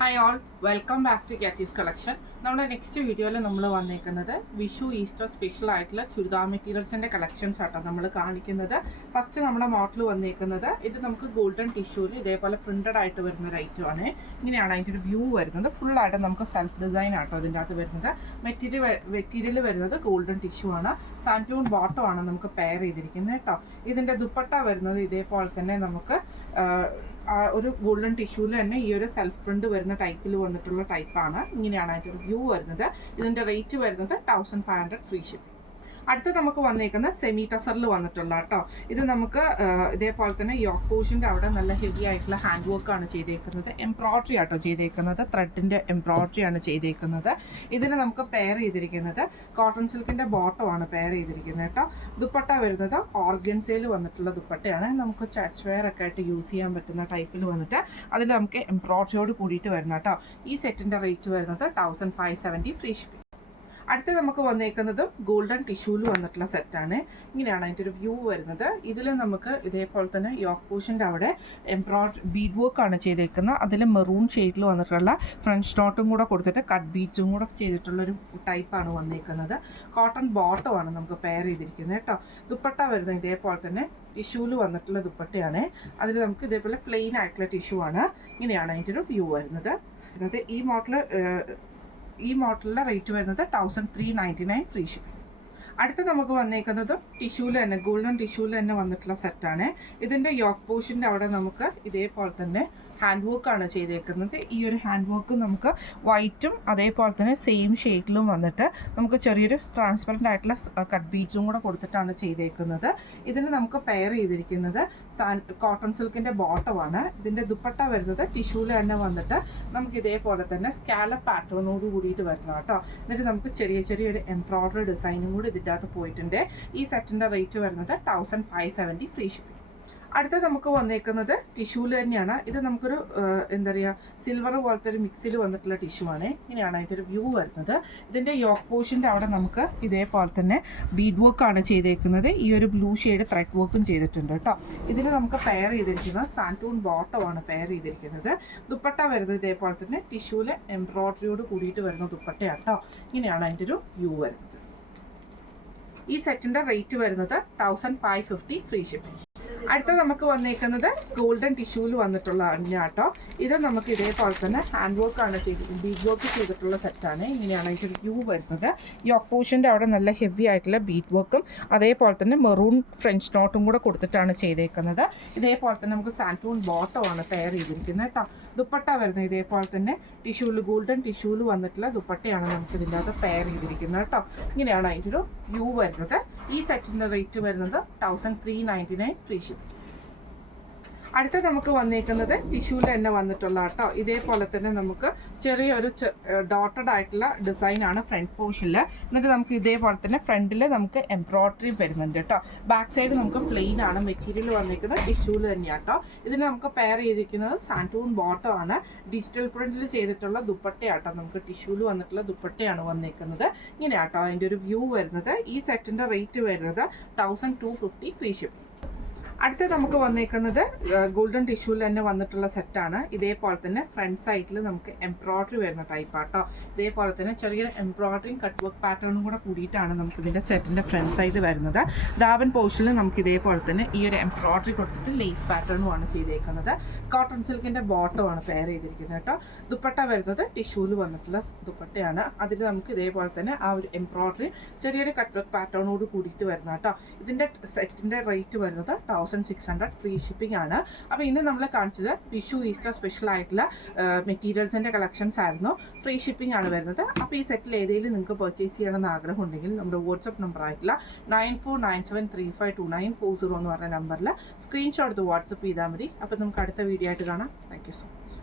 Hi all, welcome back to Kathy's collection. നമ്മുടെ next വീഡിയോയിൽ നമ്മൾ വന്നേക്കുന്നത് വിഷു ഈസ്റ്റർ സ്പെഷ്യൽ ആയിട്ടുള്ള ചുരിദാർ മെറ്റീരിയൽസിൻ്റെ കളക്ഷൻസ് ആട്ടോ നമ്മൾ കാണിക്കുന്നത്. ഫസ്റ്റ് നമ്മുടെ മോഡൽ വന്നേക്കുന്നത് ഇത് നമുക്ക് ഗോൾഡൻ ടിഷ്യൂവിൽ ഇതേപോലെ പ്രിൻറ്റഡ് ആയിട്ട് വരുന്ന ഒരു ഐറ്റമാണ്. ഇങ്ങനെയാണ് അതിൻ്റെ ഒരു വ്യൂ വരുന്നത്. ഫുള്ളായിട്ട് നമുക്ക് സെൽഫ് ഡിസൈൻ ആട്ടോ അതിൻ്റെ അകത്ത് വരുന്നത്. മെറ്റീരിയൽ വരുന്നത് ഗോൾഡൻ ടിഷ്യൂ ആണ്. സാൻറ്റൂൺ ബോട്ടം ആണ് നമുക്ക് പെയർ ചെയ്തിരിക്കുന്നത് കേട്ടോ. ഇതിൻ്റെ ദുപ്പട്ട വരുന്നത് ഇതേപോലെ തന്നെ നമുക്ക് ഒരു ഗോൾഡൻ ടിഷ്യൂവിൽ തന്നെ ഈ ഒരു സെൽഫ് പ്രിന്റ് വരുന്ന ടൈപ്പിൽ വന്നിട്ടുള്ള ടൈപ്പാണ്. ഇങ്ങനെയാണ് അതിൻ്റെ ഒരു വ്യൂ വരുന്നത്. ഇതിൻ്റെ റേറ്റ് വരുന്നത് 1500 ഫ്രീ ഷിപ്പിംഗ്. അടുത്ത നമുക്ക് വന്നേക്കുന്നത് സെമി ടസറിൽ വന്നിട്ടുള്ള കേട്ടോ. ഇത് നമുക്ക് ഇതേപോലെ തന്നെ യോക്ക് പോർഷൻ്റെ അവിടെ നല്ല ഹെവി ആയിട്ടുള്ള ഹാൻഡ് വർക്കാണ് ചെയ്തേക്കുന്നത്. എംബ്രോയ്ഡറി ആട്ടോ ചെയ്തേക്കുന്നത്. ത്രെഡിൻ്റെ എംബ്രോയ്ഡറി ആണ് ചെയ്തേക്കുന്നത്. ഇതിന് നമുക്ക് പെയർ ചെയ്തിരിക്കുന്നത് കോട്ടൺ സിൽക്കിൻ്റെ ബോട്ടമാണ് പെയർ ചെയ്തിരിക്കുന്നത് കേട്ടോ. ദുപ്പട്ട വരുന്നത് ഓർഗൻസയിൽ വന്നിട്ടുള്ള ദുപ്പട്ടയാണ്. നമുക്ക് ചർച്ച് വെയർ ഒക്കെ ആയിട്ട് യൂസ് ചെയ്യാൻ പറ്റുന്ന ടൈപ്പിൽ വന്നിട്ട് അതിൽ നമുക്ക് എംബ്രോയ്ഡറിയോട് കൂടിയിട്ട് വരുന്ന കേട്ടോ. ഈ സെറ്റിൻ്റെ റേറ്റ് വരുന്നത് 1570 ഫ്രീ ഷിപ്പിംഗ്. അടുത്ത നമുക്ക് വന്നേക്കുന്നത് ഗോൾഡൻ ടിഷ്യൂവിൽ വന്നിട്ടുള്ള സെറ്റാണ്. ഇങ്ങനെയാണ് അതിൻ്റെ ഒരു വ്യൂ വരുന്നത്. ഇതിൽ നമുക്ക് ഇതേപോലെ തന്നെ യോക്ക് പോർഷൻ്റെ അവിടെ ബീഡ് വർക്കാണ് ചെയ്തേക്കുന്നത്. അതിൽ മെറൂൺ ഷെയ്ഡിൽ വന്നിട്ടുള്ള ഫ്രഞ്ച് നോട്ടും കൂടെ കൊടുത്തിട്ട് കട്ട് ബീഡ്സും കൂടെ ചെയ്തിട്ടുള്ളൊരു ടൈപ്പാണ് വന്നേക്കുന്നത്. കോട്ടൺ ബോട്ടമാണ് നമുക്ക് പെയർ ചെയ്തിരിക്കുന്നത് കേട്ടോ. ദുപ്പട്ട വരുന്നത് ഇതേപോലെ തന്നെ ടിഷ്യൂവിൽ വന്നിട്ടുള്ള ദുപ്പട്ടയാണ്. അതിൽ നമുക്ക് ഇതേപോലെ പ്ലെയിൻ ആയിട്ടുള്ള ടിഷ്യൂ ആണ്. ഇങ്ങനെയാണ് അതിൻ്റെ ഒരു വ്യൂ വരുന്നത്. ഈ മോഡലിലെ റേറ്റ് വരുന്നത് 1399 ഫ്രീ ഷിപ്പിംഗ്. അടുത്ത നമുക്ക് വന്നേക്കുന്നത് ടിഷ്യൂവിൽ തന്നെ ഗോൾഡൻ ടിഷ്യൂവിൽ തന്നെ വന്നിട്ടുള്ള സെറ്റാണ്. ഇതിൻ്റെ യോക്ക് പോർഷൻ്റെ അവിടെ നമുക്ക് ഇതേപോലെ തന്നെ ഹാൻഡ് വർക്കാണ് ചെയ്തേക്കുന്നത്. ഈ ഒരു ഹാൻഡ് വർക്ക് നമുക്ക് വൈറ്റും അതേപോലെ തന്നെ സെയിം ഷെയ്ഡിലും വന്നിട്ട് നമുക്ക് ചെറിയൊരു ട്രാൻസ്പെറൻ്റ് ആയിട്ടുള്ള കട്ട് ബീഡ്സും കൂടെ കൊടുത്തിട്ടാണ് ചെയ്തേക്കുന്നത്. ഇതിന് നമുക്ക് പെയർ ചെയ്തിരിക്കുന്നത് കോട്ടൺ സിൽക്കിൻ്റെ ബോട്ടമാണ്. ഇതിൻ്റെ ദുപ്പട്ട വരുന്നത് ടിഷ്യൂവിൽ തന്നെ വന്നിട്ട് നമുക്ക് ഇതേപോലെ തന്നെ സ്കാലപ്പ് പാറ്റേണോട് കൂടിയിട്ട് വരുന്ന കേട്ടോ. എന്നിട്ട് നമുക്ക് ചെറിയൊരു എംബ്രോയ്ഡറി ഡിസൈനും കൂടി ഇതിൻ്റെ അകത്ത് പോയിട്ടുണ്ട്. ഈ സെറ്റിൻ്റെ റേറ്റ് വരുന്നത് 1570 ഫ്രീ ഷിപ്പിംഗ്. അടുത്ത നമുക്ക് വന്നേക്കുന്നത് ടിഷ്യൂവിൽ തന്നെയാണ്. ഇത് നമുക്കൊരു എന്താ പറയുക സിൽവർ പോലത്തെ ഒരു മിക്സിൽ വന്നിട്ടുള്ള ടിഷ്യൂ ആണ്. ഇങ്ങനെയാണ് അതിൻ്റെ ഒരു വ്യൂ വരുന്നത്. ഇതിൻ്റെ യോക്ക് പോർഷൻ്റെ അവിടെ നമുക്ക് ഇതേപോലെ തന്നെ ബീഡ് വർക്കാണ് ചെയ്തേക്കുന്നത്. ഈ ഒരു ബ്ലൂ ഷെയ്ഡ് ത്രെഡ് വർക്കും ചെയ്തിട്ടുണ്ട് കേട്ടോ. ഇതിന് നമുക്ക് പെയർ ചെയ്തിരിക്കുന്നത് സാൻറ്റൂൺ ബോട്ടമാണ് പെയർ ചെയ്തിരിക്കുന്നത്. ദുപ്പട്ട വരുന്നത് ഇതേപോലെ തന്നെ ടിഷ്യൂവിൽ എംബ്രോയ്ഡറിയോട് കൂടിയിട്ട് വരുന്ന ദുപ്പട്ടയാണ് കേട്ടോ. ഇങ്ങനെയാണ് അതിൻ്റെ ഒരു വ്യൂ വരുന്നത്. ഈ സെറ്റിൻ്റെ റേറ്റ് വരുന്നത് 1550 ഫ്രീ ഷിപ്പിംഗ്. അടുത്ത നമുക്ക് വന്നേക്കുന്നത് ഗോൾഡൻ ടിഷ്യൂവിൽ വന്നിട്ടുള്ള കേട്ടോ. ഇത് നമുക്ക് ഇതേപോലെ തന്നെ ഹാൻഡ് വർക്കാണ് ബീഡ് വർക്ക് ചെയ്തിട്ടുള്ള സെറ്റാണ്. ഇങ്ങനെയാണ് അതിൻ്റെ വ്യൂ വരുന്നത്. ഈ ഓപ്പോഷൻ്റെ അവിടെ നല്ല ഹെവി ആയിട്ടുള്ള ബീഡ് വർക്കും അതേപോലെ തന്നെ മെറൂൺ ഫ്രഞ്ച് നോട്ടും കൂടെ കൊടുത്തിട്ടാണ് ചെയ്തേക്കുന്നത്. ഇതേപോലെ തന്നെ നമുക്ക് സാൻറ്റൂൺ ബോട്ടമാണ് പെയർ ചെയ്തിരിക്കുന്നത് കേട്ടോ. ദുപ്പട്ട വരുന്നത് ഇതേപോലെ തന്നെ ടിഷ്യൂവിൽ ഗോൾഡൻ ടിഷ്യൂവിൽ വന്നിട്ടുള്ള ദുപ്പട്ടയാണ് നമുക്ക് ഇതിൻ്റെ അകത്ത് പെയർ ചെയ്തിരിക്കുന്നത് കേട്ടോ. ഇങ്ങനെയാണ് അതിൻ്റെ ഒരു വ്യൂ വരുന്നത്. ഈ സെറ്റിൻ്റെ റേറ്റ് വരുന്നത് 1399 ഫ്രീ ഷിപ്പിംഗ്. അടുത്ത നമുക്ക് വന്നേക്കുന്നത് ടിഷ്യൂവിൽ തന്നെ വന്നിട്ടുള്ള കേട്ടോ. ഇതേപോലെ തന്നെ നമുക്ക് ചെറിയൊരു ഡോട്ടഡ് ആയിട്ടുള്ള ഡിസൈനാണ് ഫ്രണ്ട് പോർഷനിൽ. എന്നിട്ട് നമുക്ക് ഇതേപോലെ തന്നെ ഫ്രണ്ടിൽ നമുക്ക് എംബ്രോയ്ഡറി വരുന്നുണ്ട് കേട്ടോ. ബാക്ക് സൈഡ് നമുക്ക് പ്ലെയിൻ ആണ്. മെറ്റീരിയൽ വന്നേക്കുന്നത് ടിഷ്യൂവിൽ തന്നെയാണ് കേട്ടോ. ഇതിന് നമുക്ക് പെയർ ചെയ്തിരിക്കുന്നത് സാൻറ്റൂൺ ബോട്ടം ആണ്. ഡിജിറ്റൽ പ്രിന്റിൽ ചെയ്തിട്ടുള്ള ദുപ്പട്ടയാട്ടോ. നമുക്ക് ടിഷ്യൂവിൽ വന്നിട്ടുള്ള ദുപ്പട്ടയാണ് വന്നേക്കുന്നത്. ഇങ്ങനെയാട്ടോ അതിൻ്റെ ഒരു വ്യൂ വരുന്നത്. ഈ സെറ്റിൻ്റെ റേറ്റ് വരുന്നത് 1250 ഫ്രീ ഷിപ്പിംഗ്. അടുത്ത നമുക്ക് വന്നേക്കുന്നത് ഗോൾഡൻ ടിഷ്യൂവിൽ തന്നെ വന്നിട്ടുള്ള സെറ്റാണ്. ഇതേപോലെ തന്നെ ഫ്രണ്ട് സൈഡിൽ നമുക്ക് എംബ്രോയ്ഡറി വരുന്ന ടൈപ്പാട്ടോ. ഇതേപോലെ തന്നെ ചെറിയൊരു എംബ്രോയ്ഡറിയും കട്ട് വർക്ക് പാറ്റേണും കൂടെ കൂടിയിട്ടാണ് നമുക്ക് ഇതിൻ്റെ സെറ്റിൻ്റെ ഫ്രണ്ട് സൈഡ് വരുന്നത്. ദാവൻ പോർഷനിൽ നമുക്ക് ഇതേപോലെ തന്നെ ഈ ഒരു എംബ്രോയ്ഡറി കൊടുത്തിട്ട് ലേസ് പാറ്റേണുമാണ് ചെയ്തേക്കുന്നത്. കോട്ടൺ സിൽക്കിൻ്റെ ബോട്ടമാണ് പെയർ ചെയ്തിരിക്കുന്നത് കേട്ടോ. ദുപ്പട്ട വരുന്നത് ടിഷ്യൂവിൽ വന്നിട്ടുള്ള ദുപ്പട്ടയാണ്. അതിൽ നമുക്ക് ഇതേപോലെ തന്നെ ആ ഒരു എംബ്രോയ്ഡറി ചെറിയൊരു കട്ട് വർക്ക് പാറ്റേണോട് കൂടിയിട്ട് വരുന്ന കേട്ടോ. ഇതിൻ്റെ സെറ്റിൻ്റെ റേറ്റ് വരുന്നത് 1600 ഫ്രീ ഷിപ്പിംഗ് ആണ്. അപ്പോൾ ഇന്ന് നമ്മൾ കാണിച്ചത് വിഷു ഈസ്റ്റർ സ്പെഷ്യൽ ആയിട്ടുള്ള മെറ്റീരിയൽസിൻ്റെ കളക്ഷൻസ് ആയിരുന്നു. ഫ്രീ ഷിപ്പിംഗ് ആണ് വരുന്നത്. അപ്പോൾ ഈ സെറ്റിൽ ഏതെങ്കിലും നിങ്ങൾക്ക് പർച്ചേസ് ചെയ്യണമെന്ന് ആഗ്രഹം ഉണ്ടെങ്കിൽ നമ്മുടെ വാട്സപ്പ് നമ്പർ ആയിട്ടുള്ള 9497352940 എന്ന് പറഞ്ഞ നമ്പറിൽ സ്ക്രീൻഷോട്ട് എടുത്ത് വാട്സപ്പ് ചെയ്താൽ മതി. അപ്പോൾ നമുക്ക് അടുത്ത വീഡിയോ ആയിട്ട് കാണാം. Thank you so much.